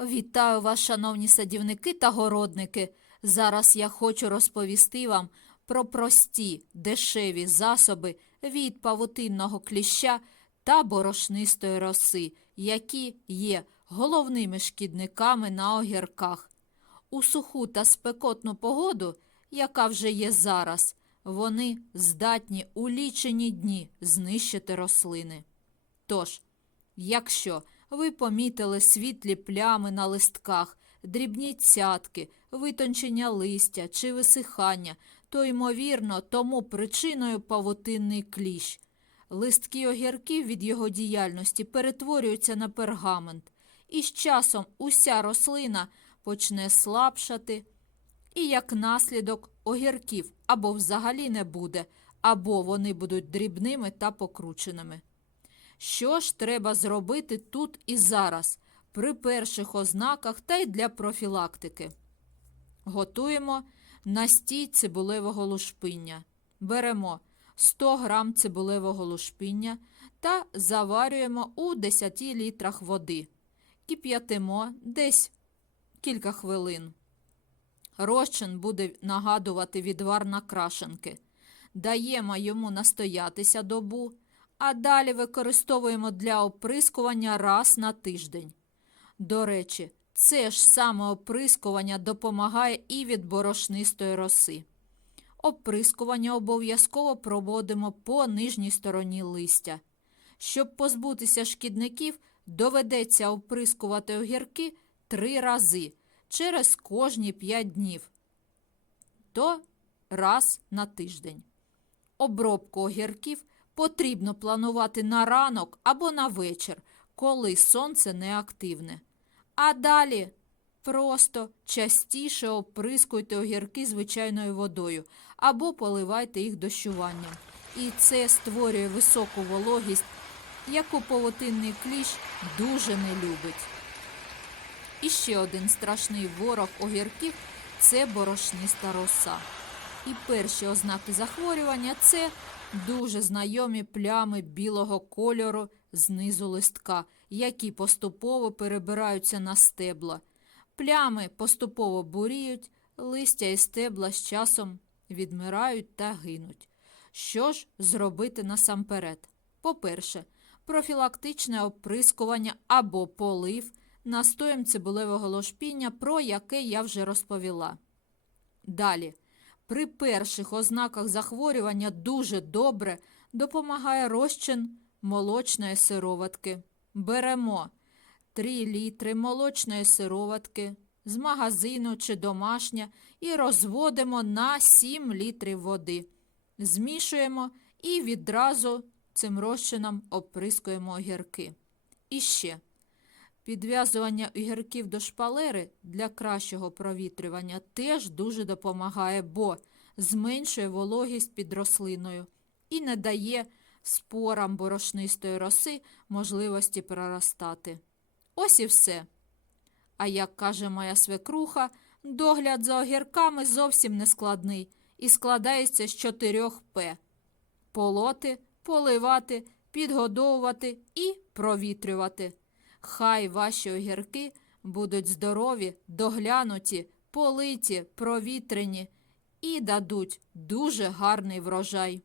Вітаю вас, шановні садівники та городники. Зараз я хочу розповісти вам про прості дешеві засоби від павутинного кліща та борошнистої роси, які є головними шкідниками на огірках. У суху та спекотну погоду, яка вже є зараз, вони здатні у лічені дні знищити рослини. Тож, Якщо ви помітили світлі плями на листках, дрібні цятки, витончення листя чи висихання, то, ймовірно, тому причиною павутинний кліщ. Листки огірків від його діяльності перетворюються на пергамент, і з часом уся рослина почне слабшати, і як наслідок огірків або взагалі не буде, або вони будуть дрібними та покрученими. Що ж треба зробити тут і зараз, при перших ознаках та й для профілактики? Готуємо настій цибулевого лушпиння. Беремо 100 грам цибулевого лушпиння та заварюємо у 10 літрах води. Кип'ятимо десь кілька хвилин. Розчин буде нагадувати відвар на крашенки. Даємо йому настоятися добу а далі використовуємо для оприскування раз на тиждень. До речі, це ж саме оприскування допомагає і від борошнистої роси. Оприскування обов'язково проводимо по нижній стороні листя. Щоб позбутися шкідників, доведеться оприскувати огірки три рази через кожні 5 днів, то раз на тиждень. Обробку огірків потрібно планувати на ранок або на вечір, коли сонце не активне. А далі просто частіше оприскуйте огірки звичайною водою або поливайте їх дощуванням. І це створює високу вологість, яку павутинний кліщ дуже не любить. І ще один страшний ворог огірків це борошниста роса. І перші ознаки захворювання це дуже знайомі плями білого кольору знизу листка, які поступово перебираються на стебла. Плями поступово буріють, листя і стебла з часом відмирають та гинуть. Що ж зробити насамперед? По-перше, профілактичне оприскування або полив настоєм цибулевого лошпіння, про яке я вже розповіла. Далі. При перших ознаках захворювання дуже добре допомагає розчин молочної сироватки. Беремо 3 літри молочної сироватки з магазину чи домашня і розводимо на 7 літрів води. Змішуємо і відразу цим розчином оприскуємо огірки. І ще. Підв'язування огірків до шпалери для кращого провітрювання теж дуже допомагає, бо зменшує вологість під рослиною і не дає спорам борошнистої роси можливості проростати. Ось і все. А як каже моя свекруха, догляд за огірками зовсім не складний і складається з чотирьох П: полоти, поливати, підгодовувати і провітрювати. Хай ваші огірки будуть здорові, доглянуті, политі, провітрені і дадуть дуже гарний врожай.